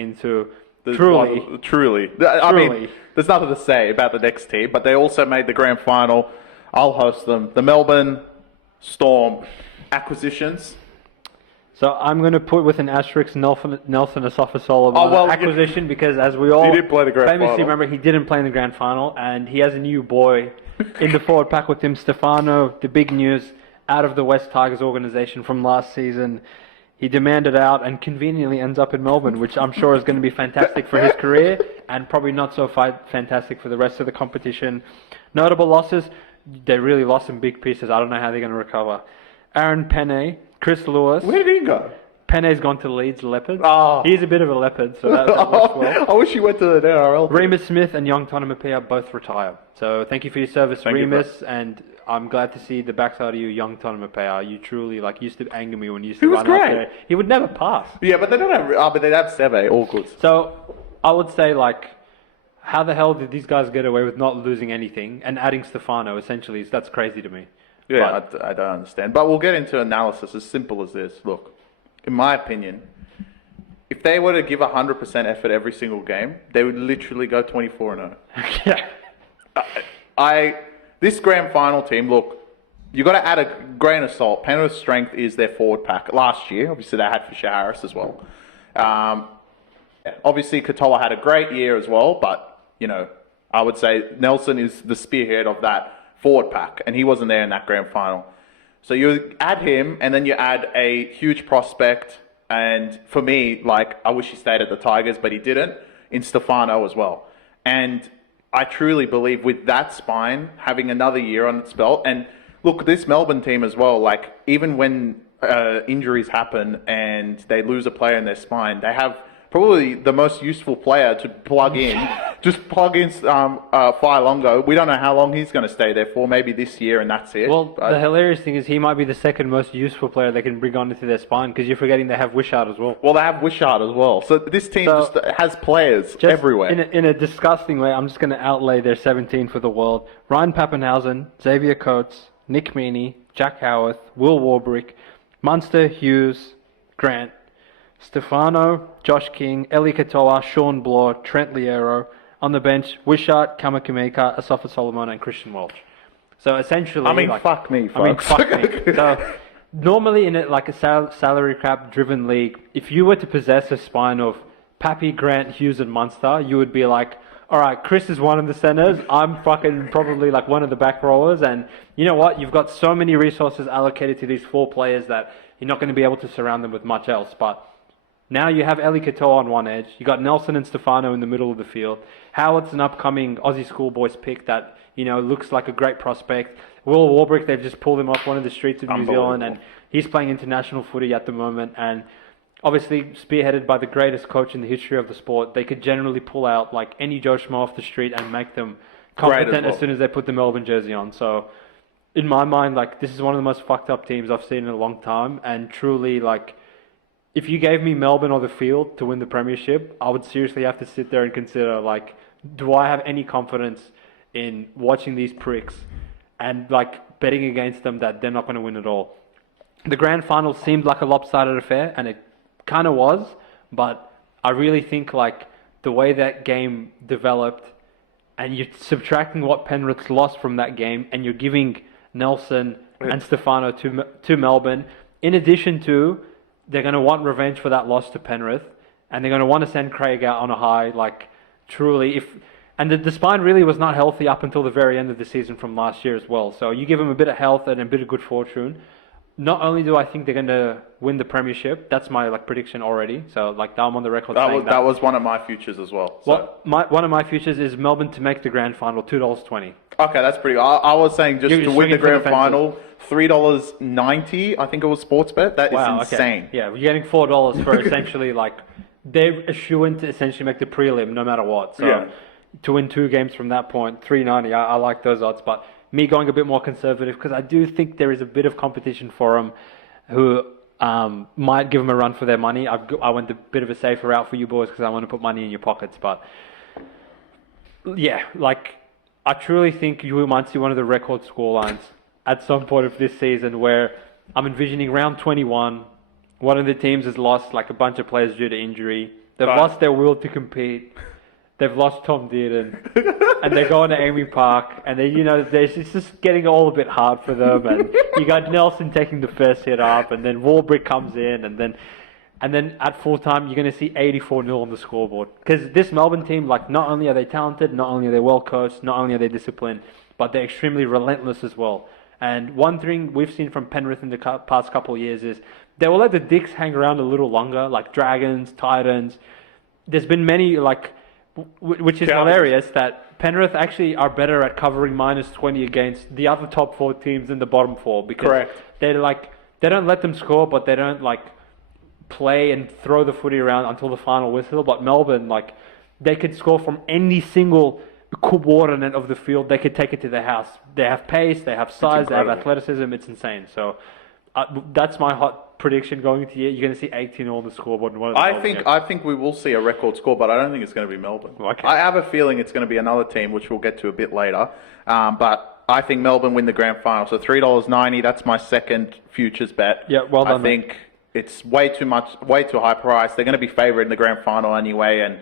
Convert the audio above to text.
into Truly. I mean, there's nothing to say about the next team, but they also made the grand final. I'll host them. The Melbourne Storm acquisitions. So I'm going to put with an asterisk Nelson Asafa-Solomon acquisition because, as we all famously remember, he didn't play in the grand final, and he has a new boy in the forward pack with him, Stefano. The big news out of the West Tigers organisation from last season. He demanded out and conveniently ends up in Melbourne, which I'm sure is going to be fantastic for his career and probably not so fantastic for the rest of the competition. Notable losses, they really lost some big pieces. I don't know how they're going to recover. Aaron Penne, Chris Lewis. Where did he go? Penne's gone to Leeds Leopards. Oh. He's a bit of a leopard, so that works well. I wish he went to the NRL. Remus Smith and Young Tonamapea both retire. So thank you for your service, Remus, and I'm glad to see the backside of you, Young Tonamapea. You truly used to anger me when you used to run out there. He would never pass. Yeah, but they don't have. But they have Seve, all good. So I would say how the hell did these guys get away with not losing anything and adding Stefano? Essentially, that's crazy to me. Yeah, I don't understand. But we'll get into analysis as simple as this. Look, in my opinion, if they were to give 100% effort every single game, they would literally go 24-0. Yeah. This grand final team, look, you got to add a grain of salt. Penrith's strength is their forward pack. Last year, obviously, they had Fisher Harris as well. Obviously, Katoa had a great year as well, but, I would say Nelson is the spearhead of that forward pack, and he wasn't there in that grand final. So you add him, and then you add a huge prospect, and for me, I wish he stayed at the Tigers, but he didn't, in Stefano as well. And I truly believe with that spine, having another year on its belt, and look, this Melbourne team as well, even when injuries happen and they lose a player in their spine, they have probably the most useful player to plug in. Just plug in Longo. We don't know how long he's going to stay there for, maybe this year, and that's it. Well, the hilarious thing is he might be the second most useful player they can bring onto their spine, because you're forgetting they have Wishart as well. Well, they have Wishart as well. So this team just has players everywhere. In a disgusting way, I'm just going to outlay their 17 for the world. Ryan Pappenhausen, Xavier Coates, Nick Meaney, Jack Howarth, Will Warbrick, Munster, Hughes, Grant, Stefano, Josh King, Eli Katoa, Sean Bloor, Trent Liero. On the bench, Wishart, Kamakameka, Asafa-Solomon, and Christian Welch. So essentially... fuck me, folks. Fuck me. So normally in a salary cap-driven league, if you were to possess a spine of Pappy, Grant, Hughes, and Munster, you would be like, all right, Chris is one of the centers. I'm fucking probably one of the back rowers. And you know what? You've got so many resources allocated to these four players that you're not going to be able to surround them with much else. But now you have Eli Katoa on one edge. You got Nelson and Stefano in the middle of the field. Howard's an upcoming Aussie schoolboys pick that, looks like a great prospect. Will Warbrick, they've just pulled him off one of the streets of New Zealand, and he's playing international footy at the moment. And obviously, spearheaded by the greatest coach in the history of the sport, they could generally pull out any Joe Schmo off the street and make them competent as soon as they put the Melbourne jersey on. So, in my mind, this is one of the most fucked up teams I've seen in a long time, and truly, if you gave me Melbourne or the field to win the premiership, I would seriously have to sit there and consider, do I have any confidence in watching these pricks and, betting against them that they're not going to win at all? The grand final seemed like a lopsided affair, and it kind of was, but I really think, the way that game developed, and you're subtracting what Penrith lost from that game, and you're giving Nelson and Stefano to Melbourne, in addition to... They're going to want revenge for that loss to Penrith, and they're going to want to send Craig out on a high, truly. And the spine really was not healthy up until the very end of the season from last year as well. So you give them a bit of health and a bit of good fortune. Not only do I think they're going to win the premiership, that's my prediction already. So I'm on the record saying that. That was one of my futures as well. So. One of my futures is Melbourne to make the grand final, $2.20. Okay, that's pretty. I was saying just to win the grand final. $3.90, I think it was Sportsbet. That is insane. Okay. Yeah, you're getting $4 for essentially they're eschewing to essentially make the prelim no matter what. So to win 2 games from that point, $3.90, I like those odds. But me going a bit more conservative, because I do think there is a bit of competition for them who might give them a run for their money. I went a bit of a safer route for you boys because I want to put money in your pockets. But yeah, I truly think you might see one of the record scorelines at some point of this season where I'm envisioning round 21, one of the teams has lost a bunch of players due to injury. They've Right. lost their will to compete. They've lost Tom Dearden, and they're going to Amy Park, and it's just getting all a bit hard for them. And you got Nelson taking the first hit up, and then Warbrick comes in, and then at full time you're going to see 84-0 on the scoreboard. Because this Melbourne team, like, not only are they talented, not only are they well coached, not only are they disciplined, but they're extremely relentless as well. And one thing we've seen from Penrith in the past couple of years is they will let the dicks hang around a little longer, like Dragons, Titans. There's been many, like, which is hilarious, that Penrith actually are better at covering -20 against the other top 4 teams in the bottom 4, because Correct. they don't let them score, but they don't like play and throw the footy around until the final whistle. But Melbourne, like, they could score from any single coordinate of the field. They could take it to their house. They have pace, they have size, they have athleticism. It's insane. So that's my hot prediction going into the year. You're going to see 18 on the scoreboard. In one of the Melbourne games. I think we will see a record score, but I don't think it's going to be Melbourne. Okay. I have a feeling it's going to be another team, which we'll get to a bit later. But I think Melbourne win the grand final. So $3.90. That's my second futures bet. Yeah, well done, I think it's way too high price. They're going to be favoured in the grand final anyway, and